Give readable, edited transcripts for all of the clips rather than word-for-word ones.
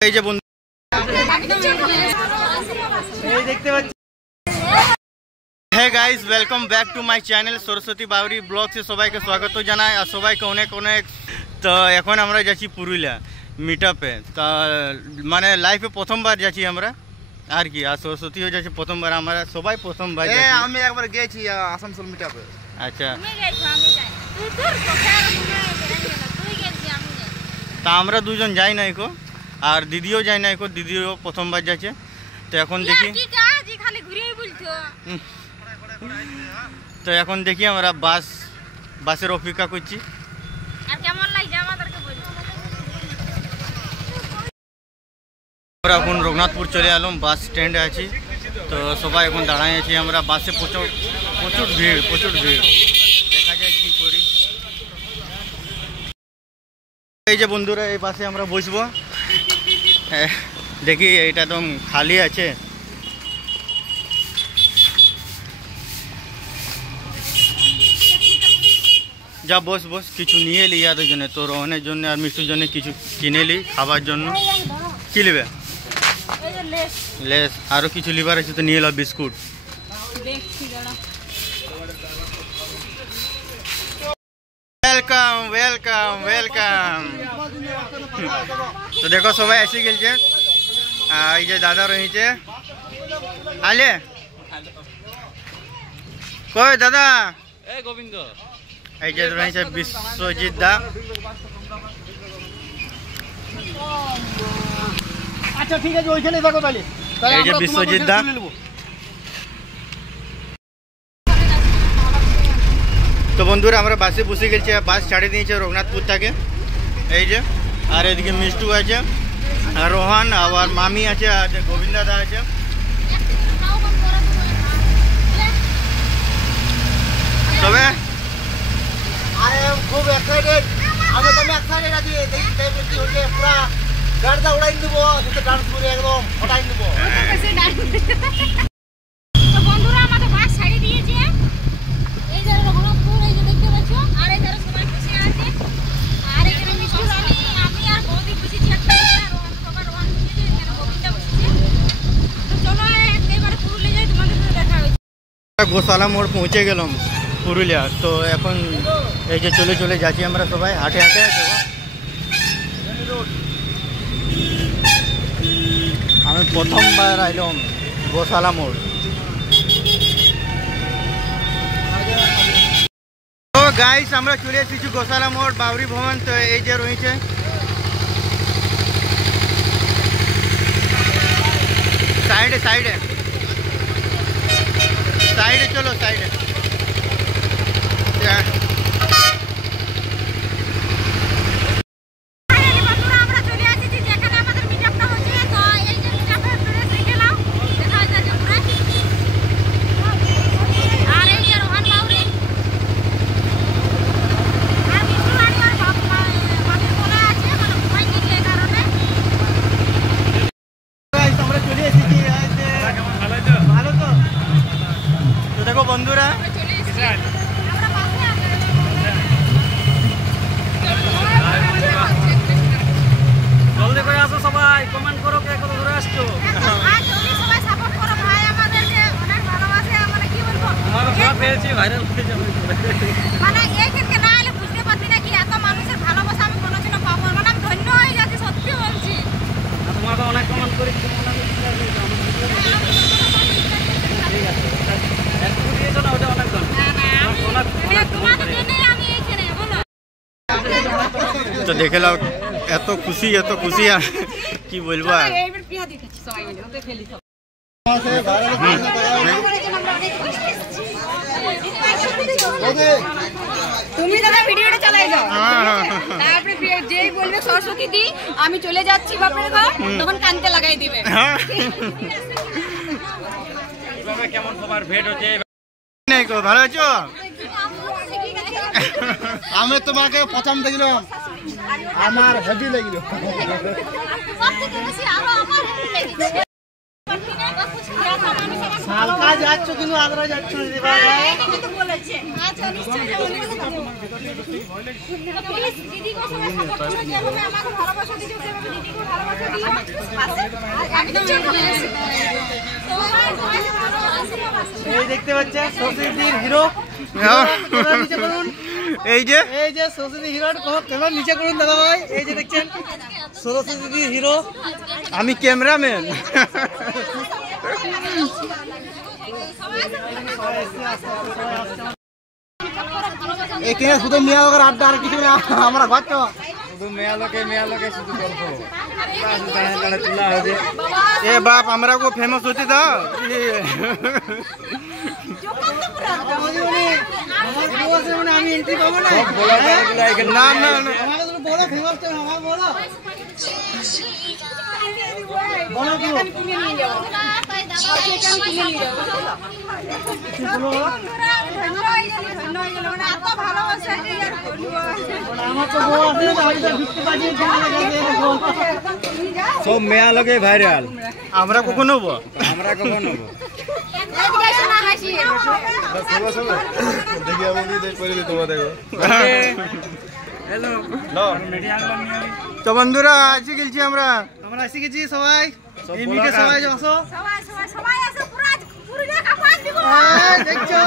এই যে বন্ধু এই দেখতে পাচ্ছি। হ্যাঁ guys, welcome back to my channel Saraswati Bauri ব্লগসে সবাইকে স্বাগত জানাই আর সবাইকে অনেক অনেক। তো এখন আমরা যাচ্ছি পুরুলিয়া মিট আপে, তা মানে লাইফে প্রথমবার যাচ্ছি আমরা আর কি। আর সরস্বতীও যাচ্ছে প্রথমবার, আমরা সবাই প্রথমবার। আমি একবার গেছি আসানসোল মিট আপে। আচ্ছা, তা আমরা দুজন যাই না এখো, আর দিদিও যায় না এখো, দিদিও প্রথমবার যাচ্ছে। তো এখন দেখি আমরা বাসের অপেক্ষা করছি। আমরা এখন রঘুনাথপুর চলে এলাম, বাস স্ট্যান্ডে আছি। তো সবাই এখন দাঁড়াই আছি আমরা, বাসে প্রচুর ভিড়, দেখা যায় কি করি। এই যে বন্ধুরা, এই বাসে আমরা বসবো। দেখি এটা একদম খালি আছে। যা বস কিছু নিয়ে এলি ইয়াদের জন্য, তো রোহনের জন্য আর মিষ্টির জন্য কিছু কিনে এলি খাবার জন্য। কি নেবে? লেস, আরো কিছু লিভার আছে তো নিয়ে এলো, বিস্কুট। ওয়েলকাম। তো দেখো সবাই এসে গেছে, এই যে দাদা রয়েছে। আলে কই দাদা? গোবিন্দ। এই যে রয়েছে বিশ্বজিৎ দা। আচ্ছা ঠিক আছে, ওইখানে থাকো তাহলে। এই যে বিশ্বজিৎ দা। তো বন্ধুরা, আমরা বাসে বসে গেছি, বাস ছাড়ে দিয়েছে রঘুনাথপুর থেকে। এই যে, আর এদিকে মিষ্টু আছে, আর রোহন, আর মামি আছে, আর গোবিন্দ দা আছে। তবে খুব এক্সাইটেড, আমি তো এক্সাইটেড আছি। পুরা গাড়িটা উড়াই দেবো, ডান্স করে একদম ওটাই দেবো। বন্ধুরা, আমাদের বাস ছাড়ে দিয়েছে। এই যে রঘুনাথপুর, এই যে দেখতে পাচ্ছ, আর এই যারা সবাই বসে আছে, আর এখানে মিষ্টি রানী, আমি আর বৌদি বসেছি একটা, রোহন সবার রোহন বসেছে, এখানে গোবিন্দা বসেছে। তো চলো এবারে পুরুলিয়া যাই, তোমাদের সাথে দেখা হয়েছে। গোশালা মোড় পৌঁছে গেলাম পুরুলিয়া। তো এখন এই যে চলে যাচ্ছি আমরা সবাই হাঁটে আছে। আমি প্রথমবার আইলাম গোশালা মোড়। তো গাইস, আমরা চলে এসেছি গোশালা মোড় বাউরি ভবন। তো এই যে রয়েছে, সাইডে চলো, সাইডে। দেখো বন্ধুরা, জলদি করে আসো সবাই, কমেন্ট করো কে কত দূরে আসছো। সবাই সাপোর্ট করো ভাই, আমাদেরকে অনেক ভালোবাসে। মানে কি বলবো, আমরা পেয়েছি ভাইরাল হয়ে যাবে। মানে এইখানকে না এলে বুঝতে পারছি না কি এত মানুষের ভালোবাসা আমি কোনোদিনও পাবো। মানে আমি ধন্য হয়ে যাচ্ছি, সত্যি বলছি। তোমাকে অনেক কমেন্ট করি, তো দেখে লাও, এত খুশি কি বলবো। তুমি দাদা ভিডিওটা চালাই যাও, তারপরে যেই বলবে সরস্বতী দি আমি চলে যাচ্ছি বাপের ঘর, তখন কানতে লাগাই দিবে। কেমন সবার ভেট হচ্ছে? ভালো আছো? আমি তোমাকে প্রথম দেখলাম, আমার হেভি লাগলো। হালকা যা যাচ্ছ কিন্তু আগ্রা যাচ্ছ না দিদি ভাই। আচ্ছা নিশ্চয়ই যাবো, প্লিজ দিদিকে সবাই সাপোর্ট করে যেভাবে আমাকে ভালোবাসা দিয়েছো সেভাবে দিদিকে ভালোবাসা দিও। আমি তো চলে গেছি সবাই ভালোবাসা। এই দেখতে পাচ্ছেন সরস্বতীর হিরো। নিচে করুন, এই যে এই যে সরস্বতী হিরো ক্যামেরা নিচে করুন দাদা ভাই। এই যে দেখছেন সরস্বতীর হিরো। আমি ক্যামেরাম্যান। এখানে শুধু মেয়া লোকের আড্ডা, আর কিছু না। আমরা ঘর তো শুধু মেয়া লোকে শুধু গল্প। এ বাপ আমরা কো ফেমাস হতে দাও। আমি এন্ট্রি পাবো না। না না না আমাকে তুমি বলো ফেমাস তো আমাকে বলো। বলো কি কিনে নিয়ে যাবো, কেক আমি কিনে নিয়ে যাবো। আমার তো বউ আছে না, আমি তো ঢুকতে পারি সব মেয়া লোকে ভাইরাল। আমরা কখন হবো? আমরা কখন হবো? দেখি আমি করে দিই তোমার দেখো। তো বন্ধুরা আজকে গেছি আমরা এসে গেছি সবাই। এই মিটে সবাই আসো। সবাই আছে পুরো পুরুলিয়া কাপান দিব। দেখছো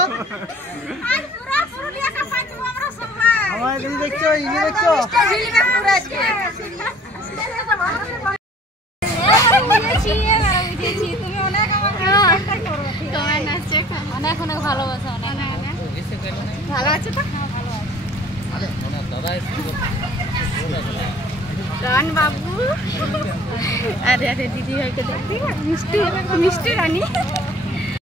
আজ পুরো পুরুলিয়া কাপান দিব আমরা সবাই। আমার এখানে দেখছো, ইয়ে দেখছো। দিল্লিতে পুরো আছে। তুমি অনেক আমাকে কন্টাক্ট করো। তোমার নাচে অনেক অনেক ভালোবাসা, অনেক ভালো আছে তো? রান বাবু, আরে আরে দিদি ভাইকে দেখতে মিষ্টি মিষ্টি রানী।